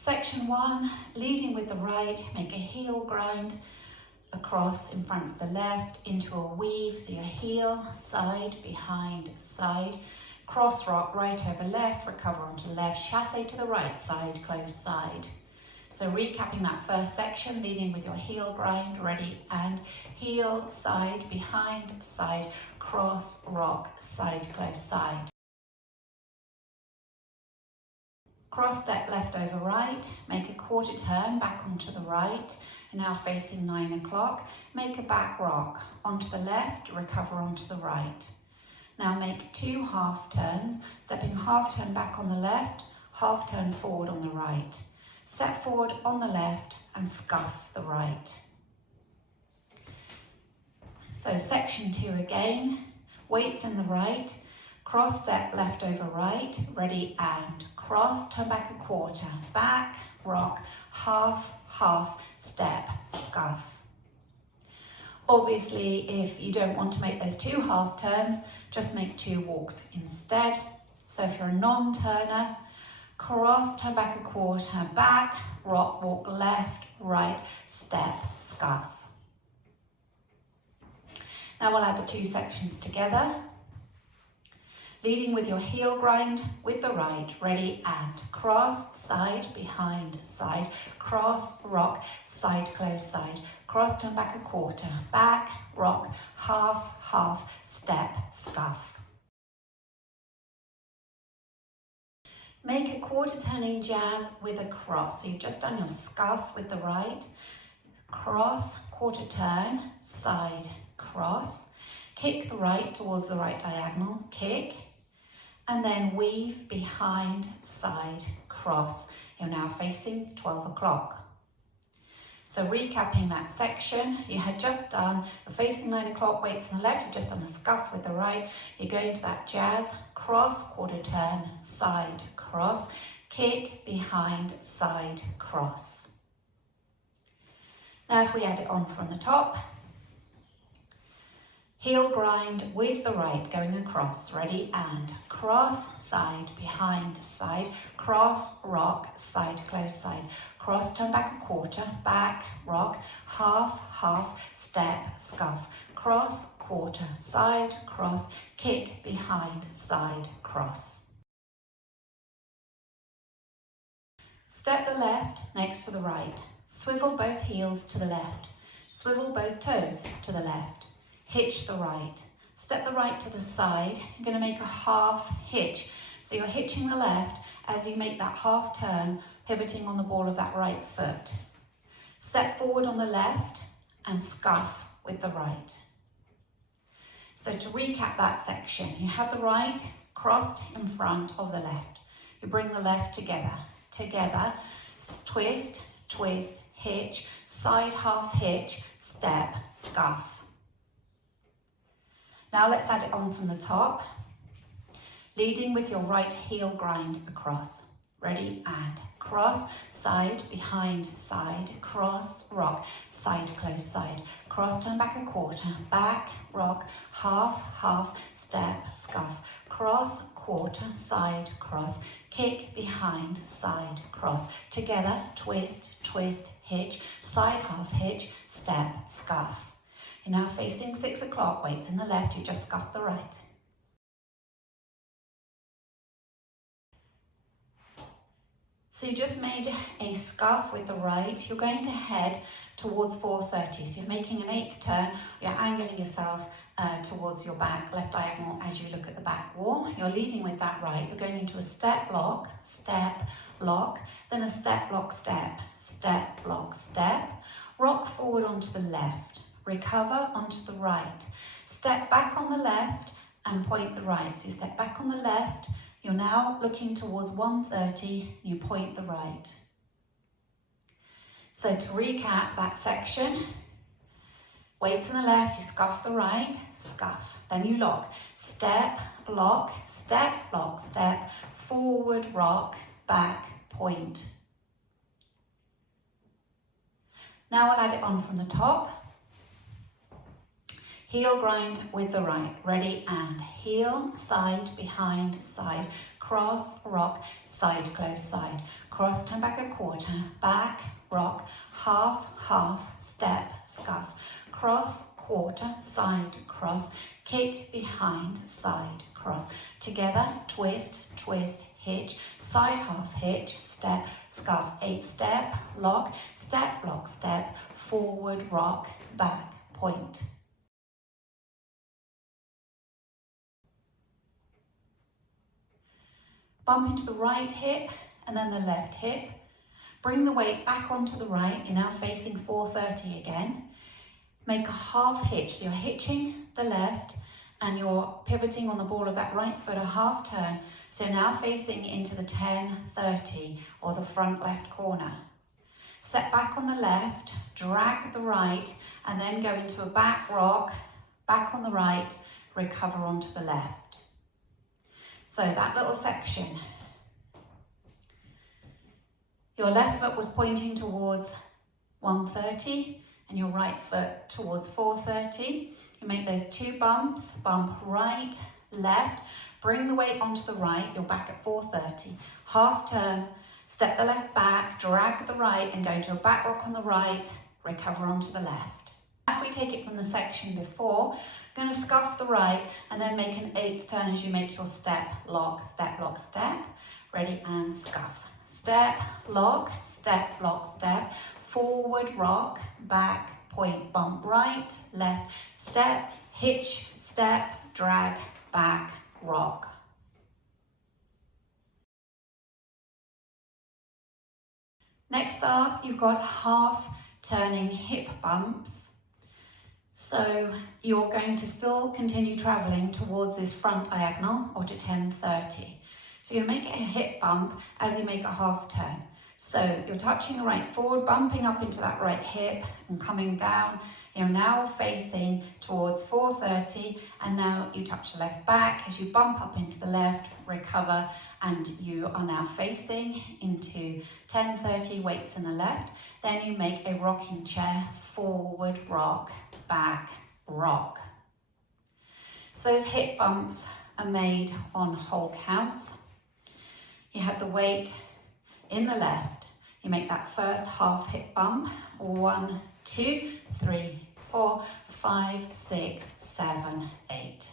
Section 1, leading with the right, make a heel grind across in front of the left into a weave, so your heel, side, behind, side, cross rock, right over left, recover onto left, chasse to the right side, close side. So recapping that first section, leading with your heel grind, ready, and heel, side, behind, side, cross, rock, side, close side. Cross step left over right, make a quarter turn back onto the right, and now facing 9 o'clock, make a back rock onto the left, recover onto the right. Now make 2 half turns, stepping half turn back on the left, half turn forward on the right. Step forward on the left and scuff the right. So section 2 again, weights in the right, cross step left over right, ready and cross, turn back a quarter, back, rock, half, half, step, scuff. Obviously, if you don't want to make those 2 half turns, just make 2 walks instead. So if you're a non-turner, cross, turn back a quarter, back, rock, walk left, right, step, scuff. Now we'll add the 2 sections together. Leading with your heel grind with the right, ready and cross, side, behind, side, cross, rock, side, close, side, cross, turn back a quarter, back, rock, half, half, step, scuff. Make a quarter turning jazz with a cross. So you've just done your scuff with the right, cross, quarter turn, side, cross, kick the right towards the right diagonal, kick, and then weave behind, side, cross. You're now facing 12 o'clock. So recapping that section, you had just done the facing 9 o'clock, weights on the left, you've just done a scuff with the right, you're going to that jazz, cross, quarter turn, side, cross, kick, behind, side, cross. Now if we add it on from the top, heel grind with the right going across, ready and cross, side, behind, side, cross, rock, side, close, side, cross, turn back a quarter, back, rock, half, half, step, scuff, cross, quarter, side, cross, kick, behind, side, cross. Step the left next to the right, swivel both heels to the left, swivel both toes to the left, hitch the right, step the right to the side, you're going to make a half hitch. So you're hitching the left as you make that half turn, pivoting on the ball of that right foot. Step forward on the left and scuff with the right. So to recap that section, you have the right crossed in front of the left. You bring the left together, twist, twist, hitch, side half hitch, step, scuff. Now let's add it on from the top, leading with your right heel grind across. Ready and cross, side, behind, side, cross, rock, side, close, side, cross, turn back a quarter, back, rock, half, half, step, scuff, cross, quarter, side, cross, kick, behind, side, cross, together, twist, twist, hitch, side half hitch, step, scuff. You're now facing 6 o'clock, weights in the left, you just scuff the right. So you just made a scuff with the right, you're going to head towards 4:30, so you're making an 8th turn, you're angling yourself towards your back, left diagonal as you look at the back wall. You're leading with that right, you're going into a step lock, then a step lock, step lock, step, rock forward onto the left, recover onto the right, step back on the left and point the right. So you step back on the left, you're now looking towards 1:30, you point the right. So to recap that section, weights on the left, you scuff the right, scuff, then you lock, step, lock, step, lock, step, forward, rock, back, point. Now I'll add it on from the top. Heel grind with the right, ready and heel, side, behind, side, cross, rock, side, close, side. Cross, turn back a quarter, back, rock, half, half, step, scuff. Cross, quarter, side, cross, kick, behind, side, cross. Together, twist, twist, hitch, side half hitch, step, scuff, 8th step, lock, step, forward, rock, back, point. Bump into the right hip and then the left hip. Bring the weight back onto the right. You're now facing 430 again. Make a half hitch. So you're hitching the left and you're pivoting on the ball of that right foot, a half turn. So now facing into the 10-30 or the front left corner. Step back on the left, drag the right, and then go into a back rock, back on the right, recover onto the left. So that little section. Your left foot was pointing towards 130 and your right foot towards 430. You make those 2 bumps, bump right, left, bring the weight onto the right, you're back at 430. Half turn, step the left back, drag the right and go into a back rock on the right, recover onto the left. If we take it from the section before, I'm going to scuff the right and then make an 8th turn as you make your step, lock, step, lock, step. Ready and scuff. Step, lock, step, forward, rock, back, point, bump, right, left, step, hitch, step, drag, back, rock. Next up, you've got half turning hip bumps. So you're going to still continue traveling towards this front diagonal or to 10-30. So you're going to make a hip bump as you make a half turn. So you're touching the right forward, bumping up into that right hip and coming down. You're now facing towards 430 and now you touch the left back as you bump up into the left, recover, and you are now facing into 10-30, weights in the left. Then you make a rocking chair, forward, rock, back, rock. So those hip bumps are made on whole counts. You have the weight in the left. You make that first half hip bump. 1, 2, 3, 4, 5, 6, 7, 8.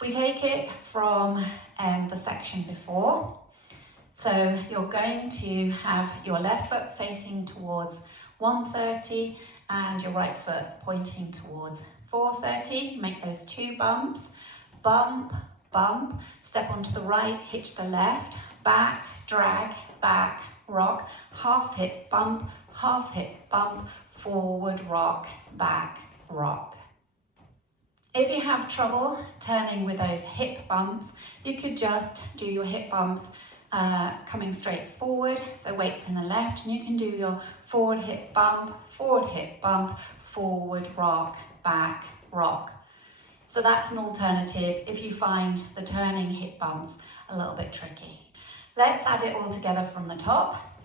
We take it from the section before. So you're going to have your left foot facing towards 130 and your right foot pointing towards 430. Make those 2 bumps. Bump, bump, step onto the right, hitch the left, back, drag, back, rock, half hip bump, forward, rock, back, rock. If you have trouble turning with those hip bumps, you could just do your hip bumps coming straight forward, so weights in the left, and you can do your forward hip bump, forward rock, back rock. So that's an alternative if you find the turning hip bumps a little bit tricky. Let's add it all together from the top.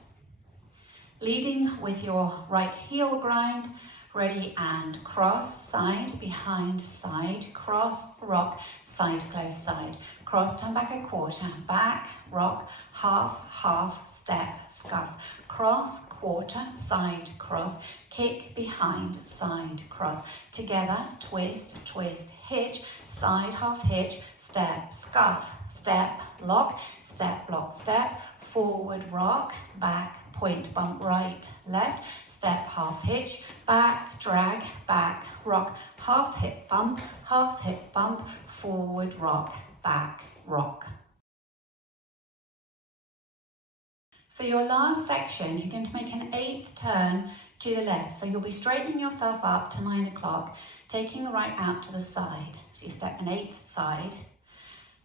Leading with your right heel grind, ready and cross, side, behind, side, cross, rock, side, close, side. Cross, turn back a quarter, back, rock, half, half, step, scuff. Cross, quarter, side, cross, kick, behind, side, cross. Together, twist, twist, hitch, side, half hitch, step, scuff, step, lock, step, forward, rock, back, point, bump, right, left, step, half hitch, back, drag, back, rock, half hip bump, forward, rock, back, rock. For your last section, you're going to make an 8th turn to the left. So you'll be straightening yourself up to 9 o'clock, taking the right out to the side. So you step an 8th side,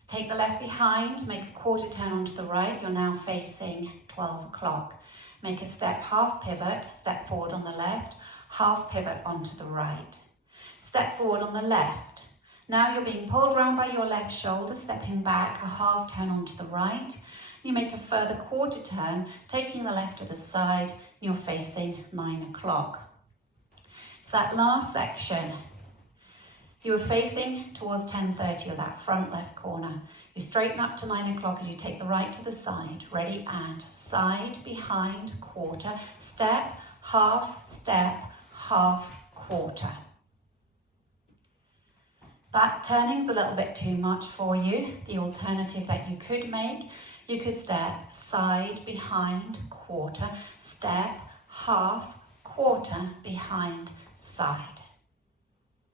take the left behind, make a quarter turn onto the right. You're now facing 12 o'clock. Make a step half pivot, step forward on the left, half pivot onto the right. Step forward on the left. Now you're being pulled round by your left shoulder, stepping back, a half turn onto the right. You make a further quarter turn, taking the left to the side, you're facing 9 o'clock. So that last section, You are facing towards 10:30 or that front left corner. You straighten up to 9 o'clock as you take the right to the side. Ready, and side, behind, quarter, step, half, quarter. That turning's a little bit too much for you. The alternative that you could make, you could step, side, behind, quarter, step, half, quarter, behind, side.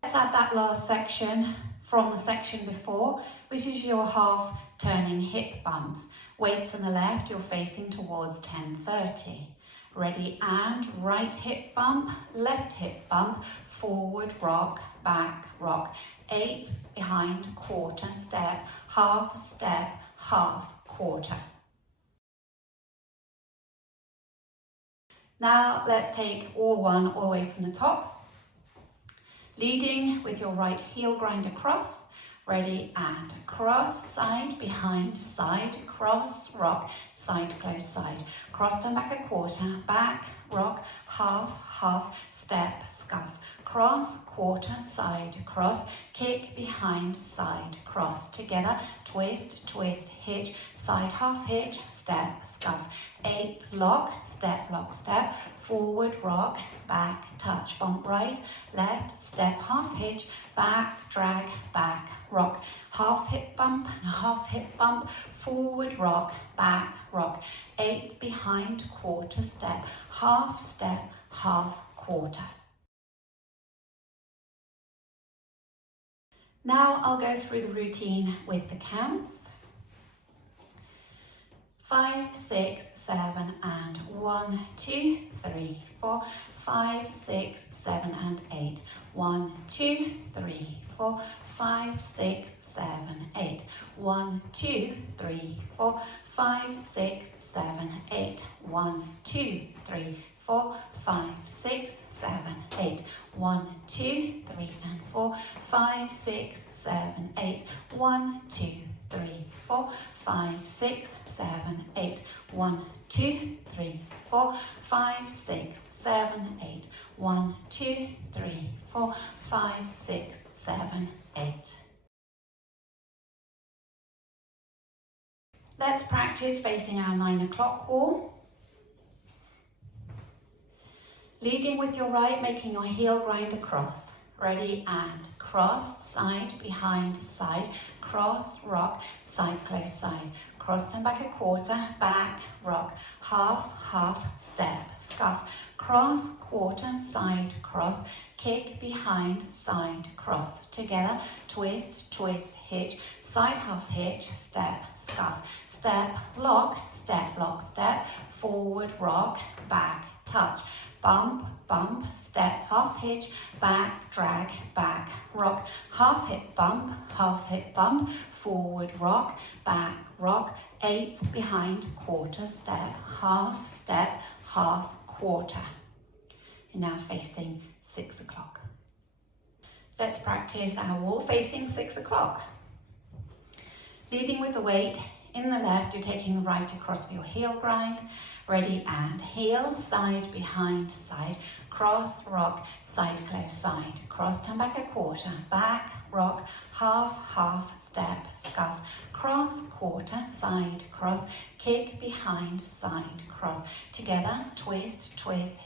Let's add that last section from the section before, which is your half turning hip bumps. Weights on the left, you're facing towards 10:30. Ready, and right hip bump, left hip bump, forward rock, back rock. 8th, behind, quarter, step, half, quarter. Now let's take all one all the way from the top. Leading with your right heel grind across. Ready, and cross, side, behind, side, cross, rock, side, close, side. Cross, turn back a quarter, back, rock, half, step, scuff. Cross, quarter, side, cross, kick, behind, side, cross. Together, twist, hitch, side, half hitch, step, scuff. 8th, lock, step, forward, rock, back, touch, bump right, left, step, half hitch, back, drag, back, rock. Half hip bump and a half hip bump, forward, rock, back, rock. 8th, behind, quarter, step, half, quarter. Now I'll go through the routine with the counts. 5, 6, 7, and 1, 2, 3, 4, 5, 6, 7, and 8. 1, 2, 3, 4, 5, 6, 7, 8. 1, 2, 3, 4, 5, 6, 7, 8. 1, 2, 3, 4, 5, 6, 7, 8. 1, 2, 3, and 4, 5, 6, 7, 8. 1, 2, 3, 4, 5, 6, 7, 8. 1, 2, 3, 4, 5, 6, 7, 8. 1, 2, 3, 4, 5, 6, 7, 8. Let's practice facing our 9 o'clock wall. Leading with your right, making your heel grind across. Ready, and cross, side, behind, side, cross, rock, side, close, side. Cross, turn back a quarter, back, rock, half, step, scuff. Cross, quarter, side, cross, kick, behind, side, cross. Together, twist, hitch, side, half hitch, step, scuff. Step, lock, step, forward, rock, back, touch. Bump, step, half hitch, back, drag, back, rock. Half hip bump, forward rock, back, rock. 8th, behind, quarter, step, half, quarter. You're now facing 6 o'clock. Let's practice our wall facing 6 o'clock. Leading with the weight in the left, you're taking the right across for your heel grind. Ready, and heel, side, behind, side, cross, rock, side, close, side. Cross, turn back a quarter, back, rock, half, step, scuff. Cross, quarter, side, cross, kick, behind, side, cross. Together, twist,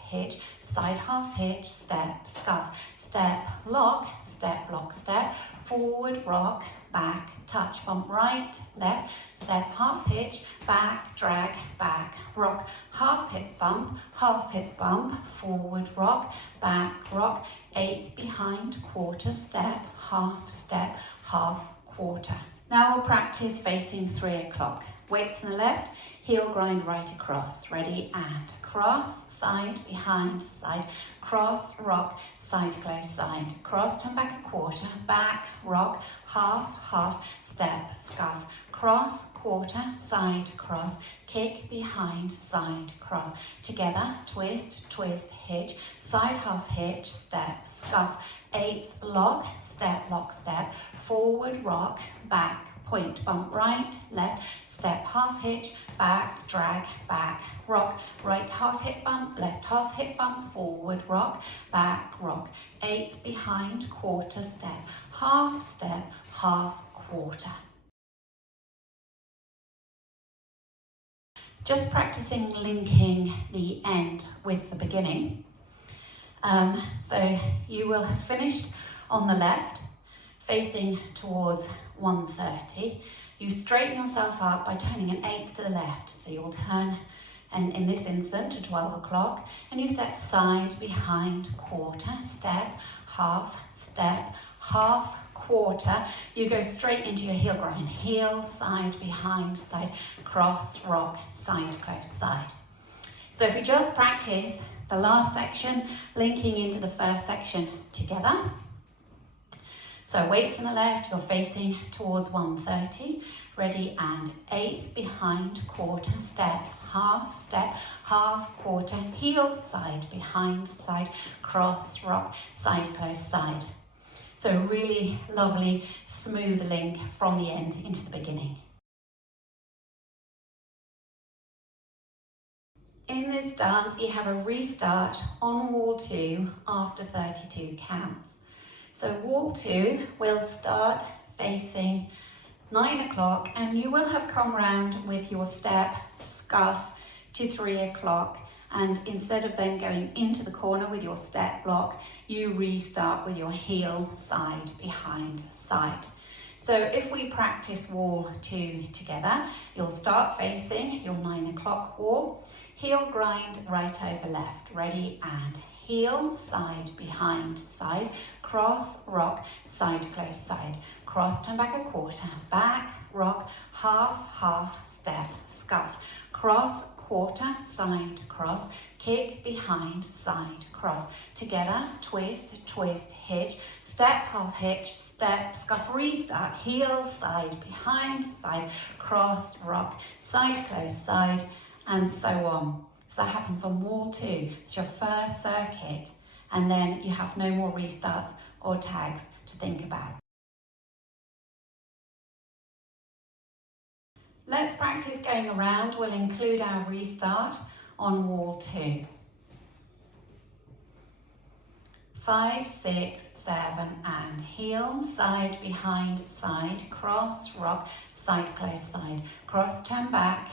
hitch, side, half hitch, step, scuff. Step, lock, step, forward, rock, back, touch, bump right, left, step, half hitch, back, drag, back, rock. Half hip bump, forward rock, back, rock. 8th, behind, quarter, step, half, quarter. Now we'll practice facing 3 o'clock. Weights on the left, heel grind right across. Ready, and cross, side, behind, side, cross, rock, side, close, side. Cross, turn back a quarter, back, rock, half, step, scuff. Cross, quarter, side, cross, kick, behind, side, cross. Together, twist, hitch, side, half hitch, step, scuff. 8th, lock, step, forward rock, back, point, bump right, left, step, half hitch, back, drag, back, rock, right half hip bump, left half hip bump, forward rock, back, rock, eighth behind, quarter step, half quarter. Just practicing linking the end with the beginning. So you will have finished on the left, facing towards 1:30. You straighten yourself up by turning an eighth to the left. So you will turn, and in this instant, to 12 o'clock, and you step side, behind, quarter, step, half, quarter. You go straight into your heel grind. Heel, side, behind, side, cross, rock, side, close, side. So if we just practice the last section, linking into the first section together. So weights on the left, you're facing towards 1:30. Ready, and eighth behind, quarter, step, half, quarter, heel, side, behind, side, cross, rock, side, close, side. So really lovely, smooth link from the end into the beginning. In this dance, you have a restart on wall 2 after 32 counts. So wall 2 will start facing 9 o'clock, and you will have come round with your step, scuff to 3 o'clock. And instead of then going into the corner with your step block, you restart with your heel, side, behind, side. So if we practice wall 2 together, you'll start facing your 9 o'clock wall, heel grind right over left. Ready, and heel, side, behind, side, cross, rock, side, close, side, cross, turn back a quarter, back, rock, half, step, scuff, cross, quarter, side, cross, kick, behind, side, cross, together, twist, hitch, step, half hitch, step, scuff, restart, heel, side, behind, side, cross, rock, side, close, side, and so on. So that happens on wall 2. It's your first circuit, and then you have no more restarts or tags to think about. Let's practice going around. We'll include our restart on wall 2. 5, 6, 7, and heel, side, behind, side, cross, rock, side, close, side, cross, turn back,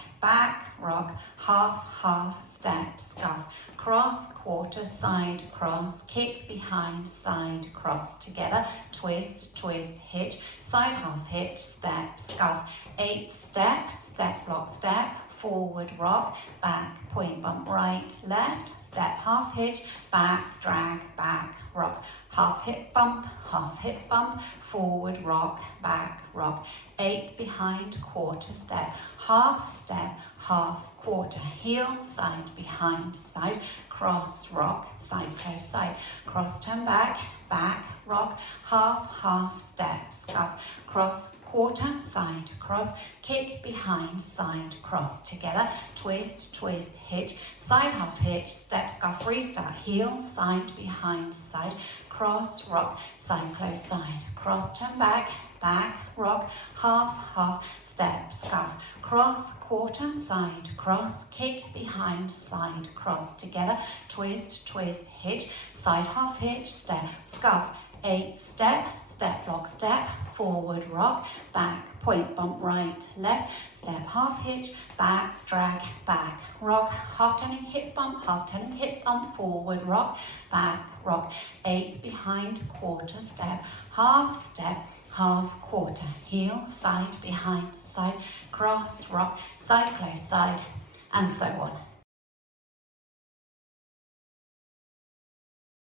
rock, half, step, scuff, cross, quarter, side, cross, kick, behind, side, cross, together, twist, hitch, side, half hitch, step, scuff, eighth step, step, block, step, forward, rock, back, point, bump, right, left, step, half hitch, back, drag, back, rock, half hip bump, forward, rock, back, rock, eighth behind, quarter step, half, quarter, heel, side, behind, side, cross, rock, side, close, side, cross, turn back, rock, half, step, scuff, cross, quarter, side, cross, kick, behind, side, cross, together, twist, hitch, side, half hitch, step, scuff, restart, heel, side, behind, side, cross, rock, side, close, side, cross, turn back, rock, half, step, scuff, cross, quarter, side, cross, kick, behind, side, cross, together, twist, hitch, side, half hitch, step, scuff, eighth step, step, block, step, forward, rock, back, point, bump, right, left, step, half hitch, back, drag, back, rock, half turning hip bump, forward, rock, back, rock, eighth behind, quarter step, half, quarter, heel, side, behind, side, cross, rock, side, close, side, and so on.